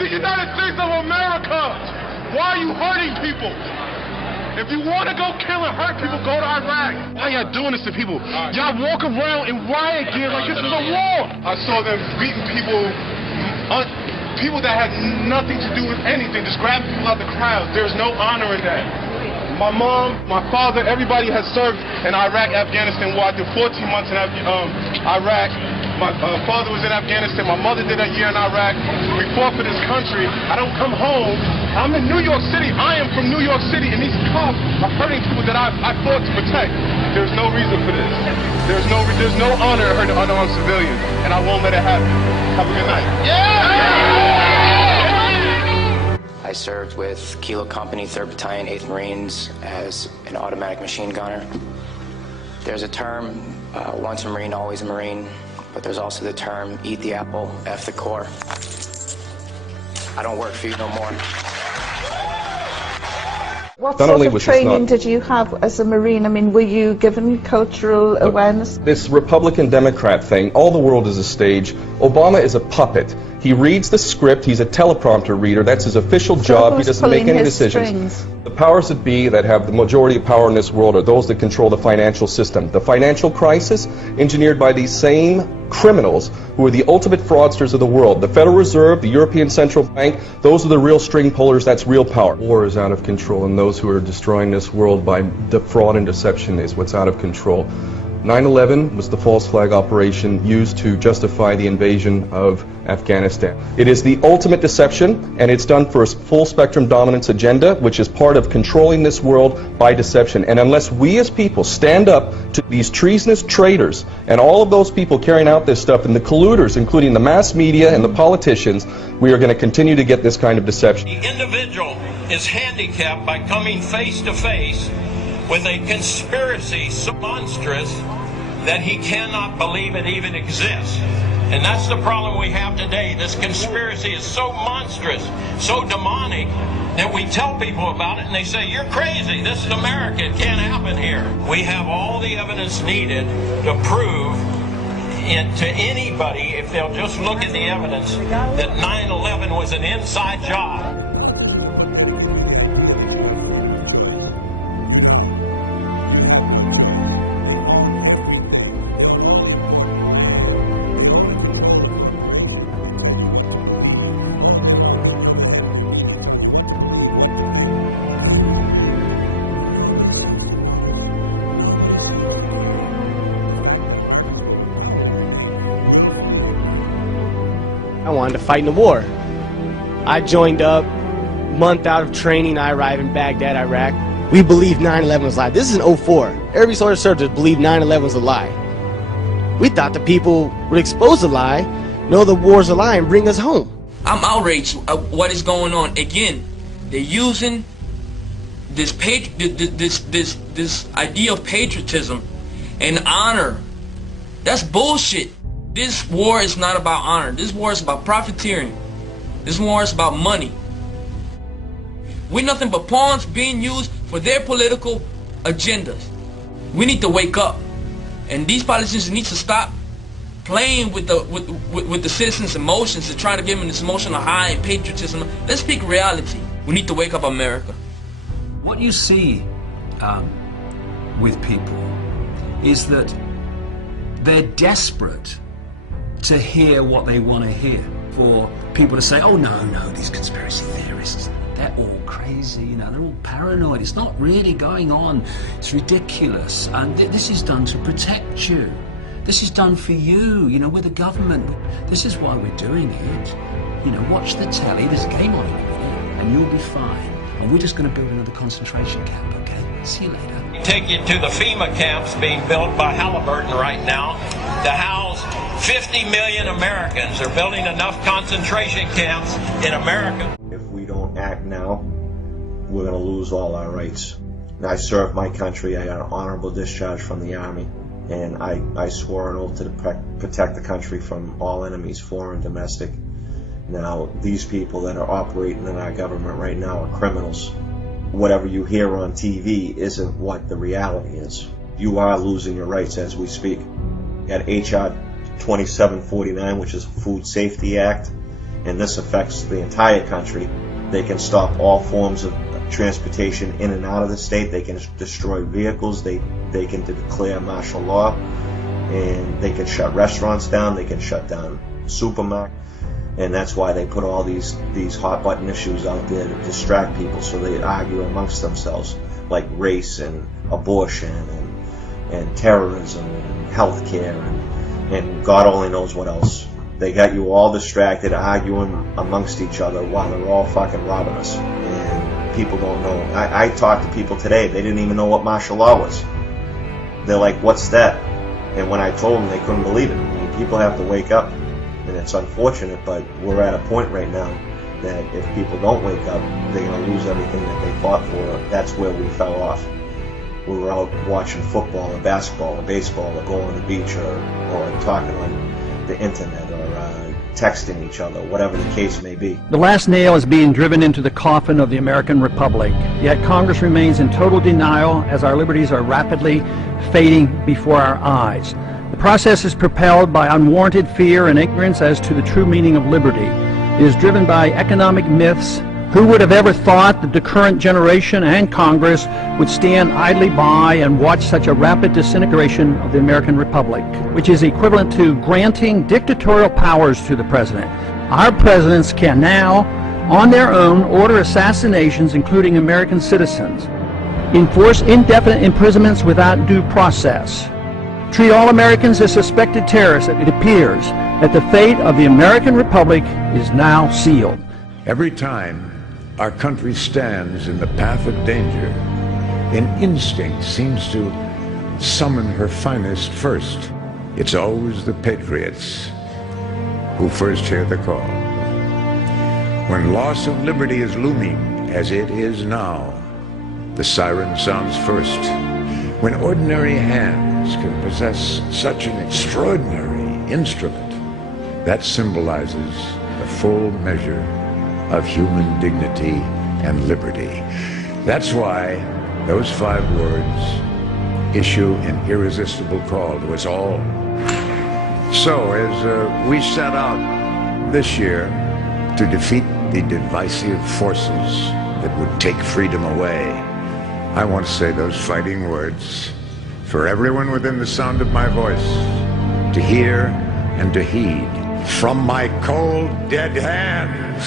the United States of America. Why are you hurting people? If you want to go kill and hurt people, go to Iraq. Why y'all doing this to people? Y'all walk around in riot gear like this is a war. I saw them beating people, people that had nothing to do with anything, just grabbing people out the crowd. There's no honor in that. My mom, my father, everybody has served in Iraq, Afghanistan war. I did 14 months in Iraq. My father was in Afghanistan. My mother did a year in Iraq. We fought for this country. I don't come home. I'm in New York City. I am from New York City, and these cops are hurting people that I fought to protect. There's no reason for this. There's no honor in hurting unarmed civilians, and I won't let it happen. Have a good night. I served with Kilo Company, 3rd Battalion, 8th Marines as an automatic machine gunner. There's a term, once a Marine, always a Marine. But there's also the term, eat the apple, F the core. I don't work for you no more. What sort of training did you have as a Marine? I mean, were you given cultural awareness? This Republican-Democrat thing, all the world is a stage. Obama is a puppet. He reads the script, he's a teleprompter reader, that's his official job, he doesn't make any decisions. Strings? The powers that be that have the majority of power in this world are those that control the financial system. The financial crisis engineered by these same criminals who are the ultimate fraudsters of the world. The Federal Reserve, the European Central Bank, those are the real string pullers, that's real power. War is out of control, and those who are destroying this world by the fraud and deception is what's out of control. 9/11 was the false flag operation used to justify the invasion of Afghanistan. It is the ultimate deception, and it's done for a full spectrum dominance agenda, which is part of controlling this world by deception. And unless we as people stand up to these treasonous traitors and all of those people carrying out this stuff and the colluders, including the mass media and the politicians, we are going to continue to get this kind of deception. The individual is handicapped by coming face to face with a conspiracy so monstrous that he cannot believe it even exists. And that's the problem we have today. This conspiracy is so monstrous, so demonic, that we tell people about it and they say, you're crazy, this is America, it can't happen here. We have all the evidence needed to prove to anybody, if they'll just look at the evidence, that 9/11 was an inside job. I wanted to fight in the war. I joined up, month out of training, I arrived in Baghdad, Iraq. We believed 9/11 was a lie. This is in 04. Every soldier served believed 9/11 was a lie. We thought the people would expose the lie, know the war's a lie, and bring us home. I'm outraged at what is going on. Again, they're using this idea of patriotism and honor. That's bullshit. This war is not about honor. This war is about profiteering. This war is about money. We're nothing but pawns being used for their political agendas. We need to wake up, and these politicians need to stop playing with the citizens' emotions and trying to give them this emotional high and patriotism. Let's speak reality. We need to wake up America. What you see with people is that they're desperate to hear what they want to hear. For people to say, oh no, these conspiracy theorists, they're all crazy, you know, they're all paranoid, it's not really going on, it's ridiculous, and this is done to protect you. This is done for you, you know, we're the government, this is why we're doing it. You know, watch the telly, there's a game on in a minute, and you'll be fine. And we're just going to build another concentration camp, okay? See you later. Take you to the FEMA camps being built by Halliburton right now to house 50 million Americans. They're building enough concentration camps in America. If we don't act now, we're going to lose all our rights. And I served my country. I got an honorable discharge from the Army, and I swore an oath to protect the country from all enemies, foreign, domestic. Now, these people that are operating in our government right now are criminals. Whatever you hear on TV isn't what the reality is. You are losing your rights as we speak. You got H.R. 2749, which is a Food Safety Act. and this affects the entire country. They can stop all forms of transportation in and out of the state. They can destroy vehicles. They can declare martial law, and they can shut restaurants down. They can shut down supermarkets. And that's why they put all these hot button issues out there to distract people, so they argue amongst themselves, like race and abortion and terrorism and healthcare and God only knows what else. They got you all distracted, arguing amongst each other while they're all fucking robbing us. And people don't know. I talked to people today, they didn't even know what martial law was. They're like, what's that? And when I told them, they couldn't believe it. I mean, people have to wake up. And it's unfortunate, but we're at a point right now that if people don't wake up, they're going to lose everything that they fought for. That's where we fell off. We were out watching football or basketball or baseball or going to the beach or talking on the internet or texting each other, whatever the case may be. The last nail is being driven into the coffin of the American Republic, yet Congress remains in total denial as our liberties are rapidly fading before our eyes. The process is propelled by unwarranted fear and ignorance as to the true meaning of liberty. It is driven by economic myths. Who would have ever thought that the current generation and Congress would stand idly by and watch such a rapid disintegration of the American Republic, which is equivalent to granting dictatorial powers to the president. Our presidents can now, on their own, order assassinations, including American citizens, enforce indefinite imprisonments without due process, treat all Americans as suspected terrorists. It appears that the fate of the American Republic is now sealed. Every time our country stands in the path of danger, an instinct seems to summon her finest first. It's always the patriots who first hear the call. When loss of liberty is looming, as it is now, the siren sounds first. When ordinary hands can possess such an extraordinary instrument, that symbolizes the full measure of human dignity and liberty. That's why those 5 words issue an irresistible call to us all. So as we set out this year to defeat the divisive forces that would take freedom away, I want to say those fighting words for everyone within the sound of my voice to hear and to heed. From my cold, dead hands,